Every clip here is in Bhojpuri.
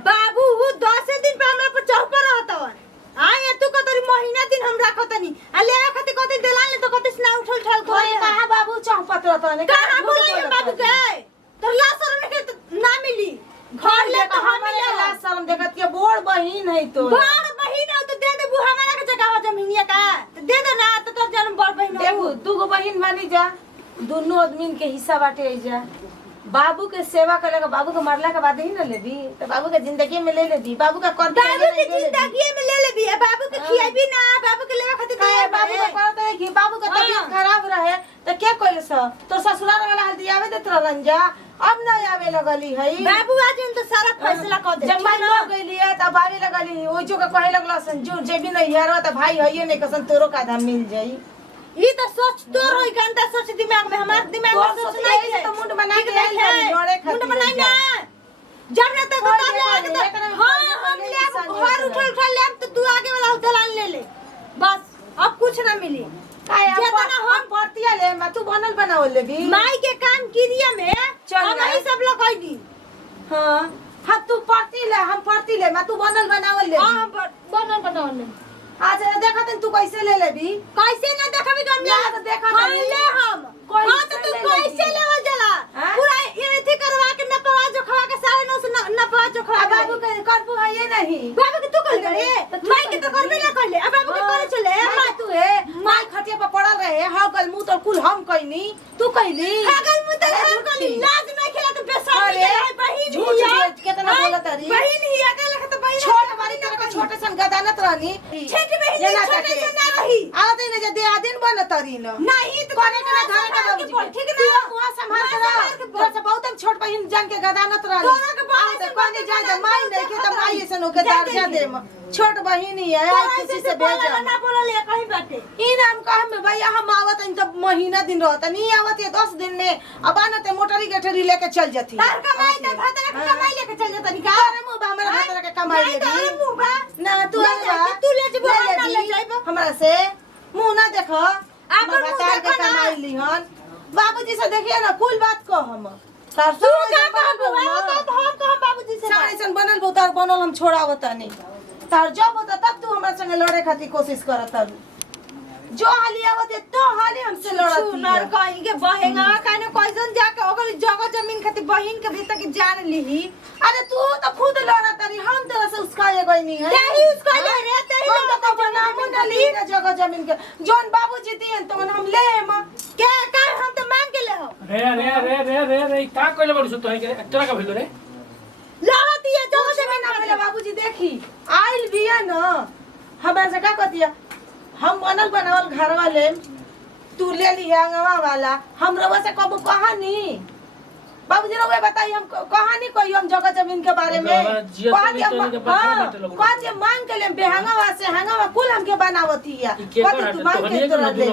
बाबू वो 10 दिन पे हमरा पर चौक पर रहतवन आए तू कतरी महीना दिन हम राखतनी आ लेवा खातिर कते दलाल ले तो कते ना उठल ठल कोई कहां बाबू चौपत रहतने कहां बोलिए बाबू के तो ला शर्म के ना मिली घर ले तो हम ले ला शर्म देखत के बड़ बहिन है तो बड़ बहिन है तो दे दे बू हमारा के जगह जमीनिया का तो दे दे ना तो तोर जन्म बड़ बहिन देखू तू गो बहिन मानी जा दोनों आदमी के हिस्सा बाटे जा बाबू के सेवा करेगा बाबू को मरला के बाद ही ना लेबी तो बाबू के जिंदगी में ले लेबी बाबू का कर बाबू के जिंदगी में ले लेबी बाबू के खियाबी ना बाबू के लेवा खातिर काहे बाबू को करत है कि बाबू का तबीयत खराब रहे तो के कोइल स तो ससुराल वाला हल्दी आवे देत रहलन जा अब ना आवे लगली है बाबू आज तो सारा फैसला कर दे जब मैं हो गईली है तब आवे लगली ओइ जो के कहे लगला सन जो जेबी नहीं यार त भाई हइए नहीं कसन तोरो का आधा मिल जाई ई तो सोच तो रोई घंटा सोच दिमाग में हमार दिमाग में सोच नहीं है तो मुंड बना के आइल है जोड़े खातिर मुंड बनाई ना जब ना तक बता ले हां हम ले घर उठल ले तो तू आगे वाला दलाल ले ले बस अब कुछ ना मिली जेतना हम भर्तिया ले मैं तू बनल बनाओ लेबी माई के काम क्रिया में हम ही सब लोग कह दी हां हां तू पढ़ती ले हम पढ़ती ले मैं तू बनल बनाओ ले हां बनल बनाओ ले आज देखत तू कैसे ले लेबी कैसे ना देखबी हम ले देखत ले हम हां तो तू कैसे लेवल जला पूरा ये थी करवा के नपवा जो खवा के 9.5 नपवा जो खवा बाबू के करबू है ये नहीं बाबू के तू कर रे माई के तो करबे ना कर ले अब बाबू के करे चले मां तू है माई खटिया पर पड़ल रहे हगल मुंह तो कुल हम कइनी तू कइली हगल मुंह तो हम कइनी लाज नहीं खेला तो बेसर है बहिन झूठ कितना बोलत रही बहिन ही अकेले के तो बहिन छोट वाली तरह के छोटे सन गदानत रहनी छोटी बहिन छोटे से ना रही आते ने जे दे आदिन बनत रही न नहीं तो कोने के घर का बाबूजी ठीक ना मुआ संभाल कर तो से बहुत हम छोट बहिन जान के गदानत रहनी दोनों के बात से कोने जा जा माई नहीं के तो माई ऐसे नो के दर्जा दे छोट बहिन ही है किसी से भेज ना बोलले कहीं बाटे ई नाम कह में भैया हम आवत इन तो महीना दिन रहता नहीं आवत ये 10 दिन में अब आनते मोटरी गठरी लेके चल जथी तार कमाई त भातरा के कमाई लेके चल जता निका अरे मुंह बा हमरा भातरा के कमाई लेबी मुंह बा ना तू तू ले जबो ना ले जाइबो हमरा से मुंह ना देखो आपन मुंह बता के देखो ना। कमाई लिहन बाबूजी से देखिए ना कुल बात को हम तू का कहबो तो हम कह बाबूजी से साड़ी सन बनल बोतार बनल हम छोड़ावत नहीं तार जब होता तब तू हमरा संगे लड़े खातिर कोशिश करत हबी जो हाली आवत है तो हाली हमसे लड़त सुनर कहीं के बहेगा काने कैसन जाके ओकर जगह जमीन खातिर बहिन के भीतर के जान लीही अरे तू तो खुद लड़त रही हम तेरे से उसका ये कोई नहीं है तेरी उसका ले रे तेरी हम तो बनामो न ली ना जगह जमीन के जोन बाबूजी दिए तो हम ले हम क्या का हम तो मांग के ले हो रे रे रे रे रे रे का कइले बड़ सुतो है के तोरा का भेलो रे लागत ये जगह जमीन ना पहले बाबूजी देखी आइल बिया न हमरा से का कहतिया हम बनल बनावल घर वाले तू ले ली अंगवा वाला हम रवा से कब कहानी बाबूजी रवा बताई हम कहानी कोई हम जगह जमीन के बारे में बात ये मांग के ले बेहंगवा से हंगवा कुल हमके बनावती है बात तू मांग के तोरा दे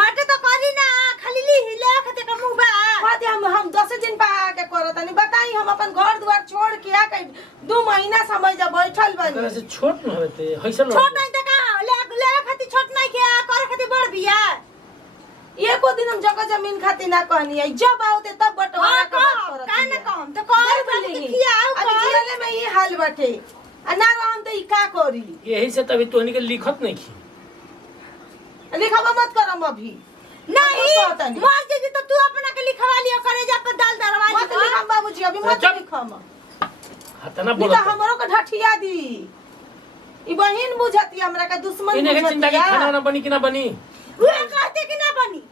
हट तो करी ना खाली ली हिले खते का मुंह बा बात हम 10 दिन पा के करतनी बताई हम अपन घर द्वार छोड़ के आ के 2 महीना समय जा बैठल तोरा बनी से छोट न होते हैसल छोट नहीं त का ले खातिर छोट नहीं के कर खातिर बड़ बिया एको दिन हम जगह जमीन खातिर ना कहनी है जब आओते तब बटवारा के बात करत का ना कहम तो कर बोली खियाओ अभी जिले में ये हाल बाटे आ ना रहम त ई का करी यही से तभी तोहनी के लिखत नहीं की लिखवा मत करम अभी नहीं मार जे तो तू अपना के लिखवा लियो करे जा पर दाल दरवा मत लिखम बाबूजी अभी मत चुप। लिखम हतना नहीं बोलत तो हमरो के ढठिया दी ई बहिन बुझती हमरा का दुश्मन इने के चिंता के बुझती खाना ना बनी कि ना बनी वे कहते कि ना बनी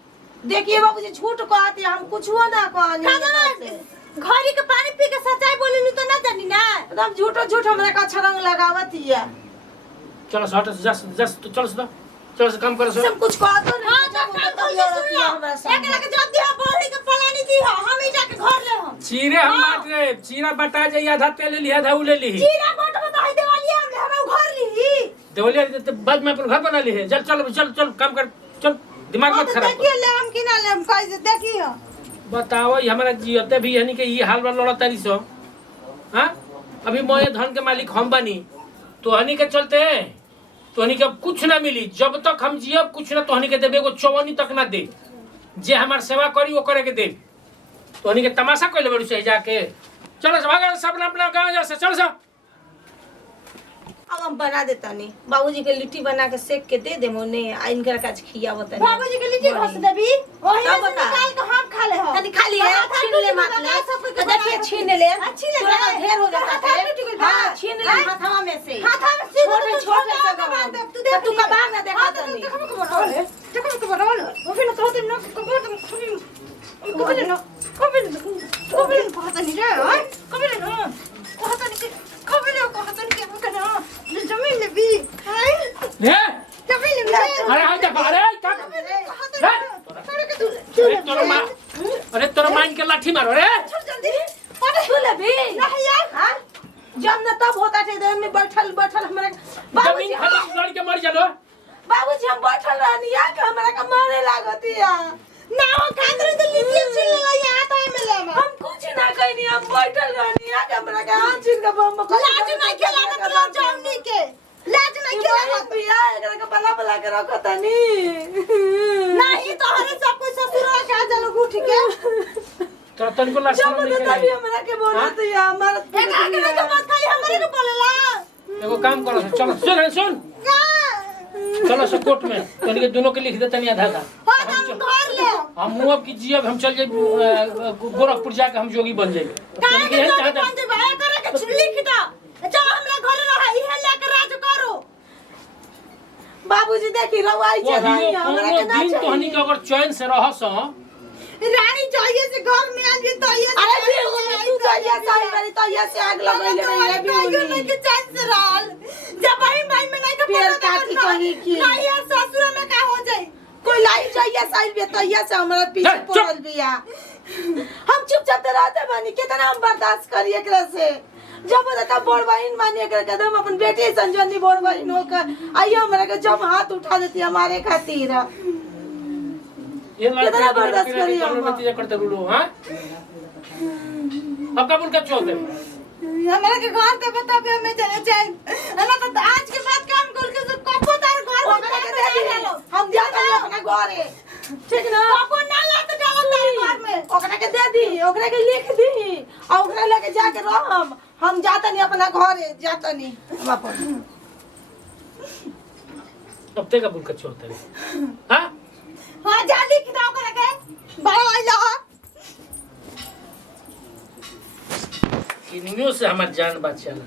देखिए बाबूजी झूठ कहती हम कुछ हुआ ना कहनी घड़ी के पानी पी के सच्चाई बोललू तो ना जानी ना एकदम झूठो झूठ हमरा का छरंग लगावत है चलो हट जस जस तू चल सदा चल से काम कर सो सब कुछ कहतो नहीं हां तो काम कर ले सुन लो एक लगे जब दिया बोली के पलानी दी हो हम ही जाके घर ले हम चीरे हम बात रे चीरा बटा जाई आधा तेल ले लिया आधा उ ले ली चीरा मोट में दही देवाली हम घर ली देवलिया बाद में अपन घर बना ली है चल चल चल चल काम कर चल दिमाग मत खराब देखिए ले हम किना ले हम कैसे देखिए बताओ ये हमारा जियते भी यानी कि ये हाल में लड़ा तारी सो हां अभी मोए धन के मालिक हम बनी तो हनी के चलते तो हनी के कुछ ना मिली जब तक हम जियब कुछ ना तो हनी के देबे को चौवनी तक ना दे जे हमार सेवा करी वो करे के दे तो हनी के तमाशा कइले बड़ी सही जाके चलो भाग सब अपना गांव जा से चल सब अब हम बना देता नहीं बाबूजी के लिट्टी बना के सेक के दे दे मोने आ इनकर काज खियावत नहीं बाबूजी के लिट्टी घोस देबी ओही तब से बता। निकाल के हम खा ले हो तनी खा लिए छीन ले मत ले तो देखिए छीन ले छीन ले थोड़ा ढेर हो जाता हाथ में टुकड़ बा। हां छीन ले हाथवा में से हाथ में से छोटे छोटे से कबाब दे तू देख तू कबाब ना देखा तनी देखो तो बड़ा वो फिर तो होते ना कबीर पता नहीं रे कबीर ना कहता नहीं क्या करना जमीन में भी हाय रे जमीन में अरे हां देखो अरे अरे तोरा माइन के लाठी मारो रे जल्दी तू ले भी नहीं यार हां जब न तब होता थे देर में बैठल हमारे बाबूजी जमीन खाली लड़ के मर जालो बाबूजी हम बैठल रहनी या कि हमरा का मारे लागती या ना वो कांदरे तो लिट्टी छीन ले यहाँ तो में ले हम कुछ ना कहनी हम बैठल रहनी या कि हमरा का हाथ छीन के बम लाज नहीं खेला ना तो जामनी के लाज नहीं खेला मत पिया एकरा के बला के रखो तनी नहीं तो हरे सब कोई ससुर का चलो उठ के तो तनको लाश जब में तभी निकल हमरा के बोलत या हमारा एक आगे में तो मत खाली हमरे को बोलेला एगो काम करो चलो सुन चलो से कोर्ट में तनी के दोनों के लिख दे तनी आधा आधा हम घर ले हम मुंह अब की जियब हम चल जाए गोरखपुर जाके हम जोगी बन जाएंगे काहे के पंज भाई करे के छुल्ली खिटा चलो हमरा घर रहा इहे लेकर राज करो बाबूजी देखी रवाई वो चलाई हमरा के ना दिन तोहनी के अगर चैन से रहस रानी चाहिए से घर में आ गई तो ये अरे भी तू जाइए साई वाली तो ये से आग लगैले रही भी नहीं के चांस से रहल जब भाई में नहीं के पेड़ काटी कहीं की नहीं यार ससुर में का हो जाए कोई लाई जाइए साई भी तो ये से हमरा पीछे पड़ल बिया हम चुपचाप रहते बानी कितना हम बर्दाश्त करिए एकरा से जब तब बड़ बहन मानी एकरा कदम अपन बेटी संजनी बड़ बहन होकर आइए हमरा के जब हाथ उठा देती हमारे खातिर ये कितना बर्दाश्त करिए हम नतीजा करते रुलो हां अब कबूल कर छोड़ दे हमारे के घर पे बता पे हमें चले जाए ना तो आज के बाद काम कर के सब कपो तार घर ओकरा के दे दी हम जाते हैं अपना घरे ठीक ना कपो ना ला तो डाल तार घर में ओकरा के दे दी ओकरा के लिख दी और ओकरा लेके जाके रहम हम जाते नहीं अपना घरे जाते नहीं हम अपन अब ते कबूल कर छोड़ दे हां हां जल्दी खिदाओ कर के बड़ा आई ला किनियो से हमार जान बचाला